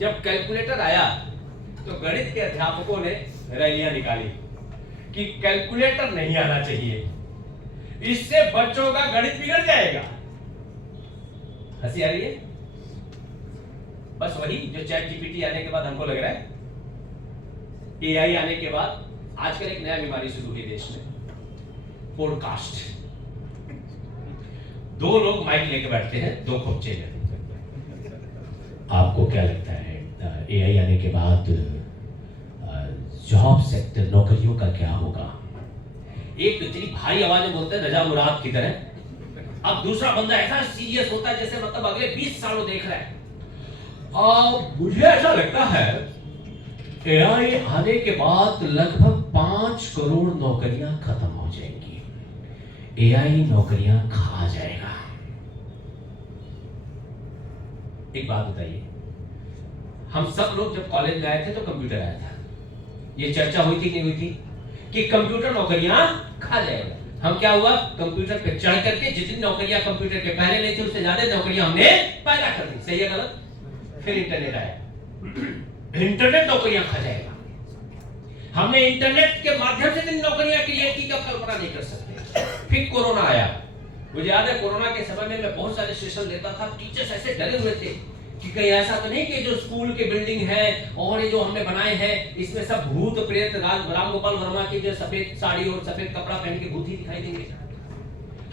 जब कैलकुलेटर आया तो गणित के अध्यापकों ने रैलियां निकाली कि कैलकुलेटर नहीं आना चाहिए, इससे बच्चों का गणित बिगड़ जाएगा। हंसी आ रही है? बस वही जो चैट जीपीटी आने के बाद हमको लग रहा है, एआई आने के बाद आजकल एक नया बीमारी शुरू हुई देश में, पॉडकास्ट। दो लोग माइक लेके बैठते हैं, दो खोपचे में। आपको क्या लगता है एआई आने के बाद जॉब सेक्टर, नौकरियों का क्या होगा? एक तो इतनी भारी आवाज में बोलते हैं रजा मुराद की तरह, अब दूसरा बंदा ऐसा सीरियस होता है जैसे मतलब अगले 20 सालों देख रहा है। मुझे ऐसा लगता है एआई आने के बाद लगभग 5 करोड़ नौकरियां खत्म हो जाएंगी। एआई नौकरियां खा जाएगा। एक बात बताइए, हम सब लोग जब कॉलेज में आए थे तो कंप्यूटर आया था, ये चर्चा हुई थी नहीं हुई थी कि कंप्यूटर नौकरियां खा जाएगा। हम क्या हुआ, कंप्यूटर पे चढ़ करके जितनी नौकरियां कंप्यूटर के पहले नहीं थी उससे ज्यादा नौकरियां हमने पैदा कर दी। सही है गलत? फिर इंटरनेट आया, इंटरनेट नौकरियां खा जाएगा। हमने इंटरनेट के माध्यम से इतनी नौकरियां क्रिएट की कि कल्पना नहीं कर सकते। फिर कोरोना आया, मुझे याद है कोरोना के समय में मैं बहुत सारे सेशन लेता था, टीचर्स ऐसे डरे हुए थे कि कहीं ऐसा तो नहीं कि जो स्कूल के बिल्डिंग है और ये जो हमने बनाए हैं इसमें सब भूत प्रेत राम गोपाल वर्मा की जो सफेद साड़ी और सफेद कपड़ा पहन के भूत ही दिखाई देंगे।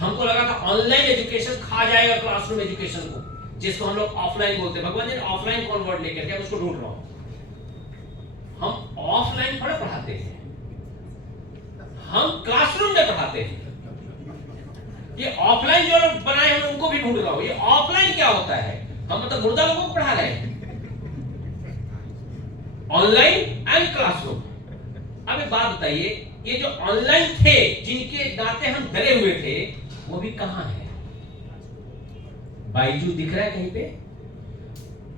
हमको लगा था ऑनलाइन एजुकेशन खा जाएगा क्लासरूम एजुकेशन को, जिसको हम लोग ऑफलाइन बोलते हैं। भगवान जी ने ऑफलाइन कौन वर्ड लेकर के उसको ढूंढ रहा हूं। हम ऑफलाइन थोड़ा पढ़ाते हैं, हम क्लासरूम में पढ़ाते हैं। ये ऑफलाइन जो लोग बनाए हैं उनको भी ढूंढ रहा हूं। ये ऑफलाइन क्या होता है? हम मतलब मुर्दा लोगों को पढ़ा रहे हैं, ऑनलाइन एंड क्लासरूम। अब एक बात बताइए, ये जो ऑनलाइन थे जिनके नाते हम डरे हुए थे वो भी कहां है? बाइजू दिख रहा है कहीं पे?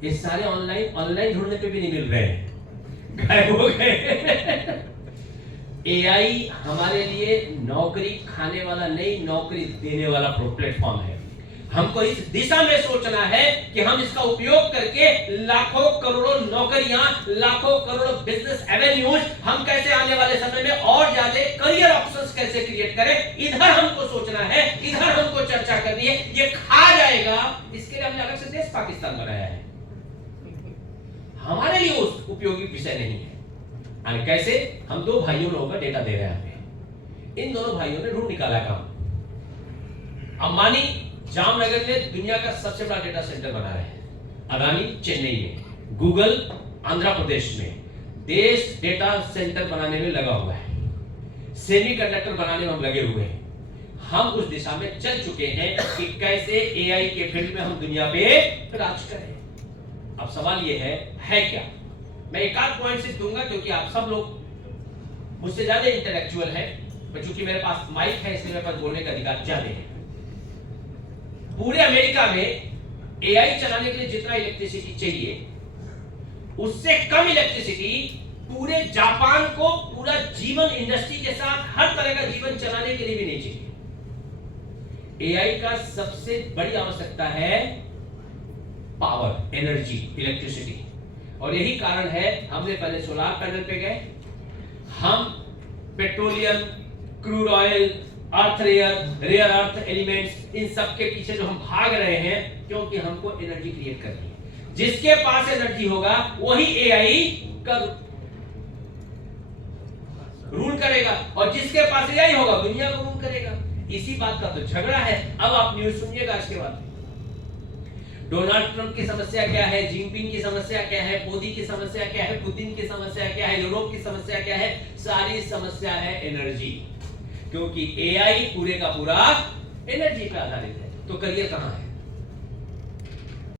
ये सारे ऑनलाइन ढूंढने पे भी नहीं मिल रहे हैं, गायब हो गए। एआई हमारे लिए नौकरी खाने वाला नहीं, नौकरी देने वाला प्लेटफॉर्म है। हमको इस दिशा में सोचना है कि हम इसका उपयोग करके लाखों करोड़ों नौकरियां, लाखों करोड़ों बिजनेस एवेन्यूज हम कैसे आने वाले समय में और ज्यादा करियर ऑप्शंस कैसे क्रिएट करें, इधर हमको सोचना है, इधर हमको चर्चा करनी है। ये खा जाएगा, इसके लिए हमने अलग से देश पाकिस्तान बनाया है, हमारे लिए उस उपयोगी विषय नहीं है। और कैसे? हम दो भाइयों लोगों का डेटा दे रहे हैं, इन दोनों भाइयों ने ढूंढ निकाला काम। अंबानी जामनगर में दुनिया का सबसे बड़ा डेटा सेंटर बना रहे हैं, अदानी चेन्नई में, गूगल आंध्र प्रदेश में। देश डेटा सेंटर बनाने में लगा हुआ है, सेमीकंडक्टर बनाने में हम लगे हुए हैं। हम उस दिशा में चल चुके हैं कि कैसे एआई के फील्ड में हम दुनिया पे राज करें। अब सवाल ये है क्या? मैं एक आध पॉइंट से दूंगा क्योंकि आप सब लोग मुझसे ज्यादा इंटेलेक्चुअल है, पर चूंकि मेरे पास माइक है इसलिए मेरे पास बोलने का अधिकार ज्यादा है। पूरे अमेरिका में एआई चलाने के लिए जितना इलेक्ट्रिसिटी चाहिए उससे कम इलेक्ट्रिसिटी पूरे जापान को पूरा जीवन इंडस्ट्री के साथ हर तरह का जीवन चलाने के लिए भी नहीं चाहिए। एआई का सबसे बड़ी आवश्यकता है पावर, एनर्जी, इलेक्ट्रिसिटी। और यही कारण है हमने पहले सोलार पैनल पे गए, हम पेट्रोलियम, क्रूड ऑयल, अर्थ रेयर अर्थ एलिमेंट्स, इन सब के पीछे जो हम भाग रहे हैं क्योंकि हमको एनर्जी क्रिएट करनी है। जिसके पास एनर्जी होगा वही एआई का रूल करेगा, और जिसके पास एआई होगा दुनिया को रूल करेगा। इसी बात का तो झगड़ा है। अब आप न्यूज सुनिएगा इसके बाद। डोनाल्ड ट्रंप की समस्या क्या है, जिनपिंग की समस्या क्या है, मोदी की समस्या क्या है, पुतिन की समस्या क्या है, यूरोप की समस्या क्या है? सारी समस्या है एनर्जी, क्योंकि एआई पूरे का पूरा एनर्जी पे आधारित है। तो करियर कहां है?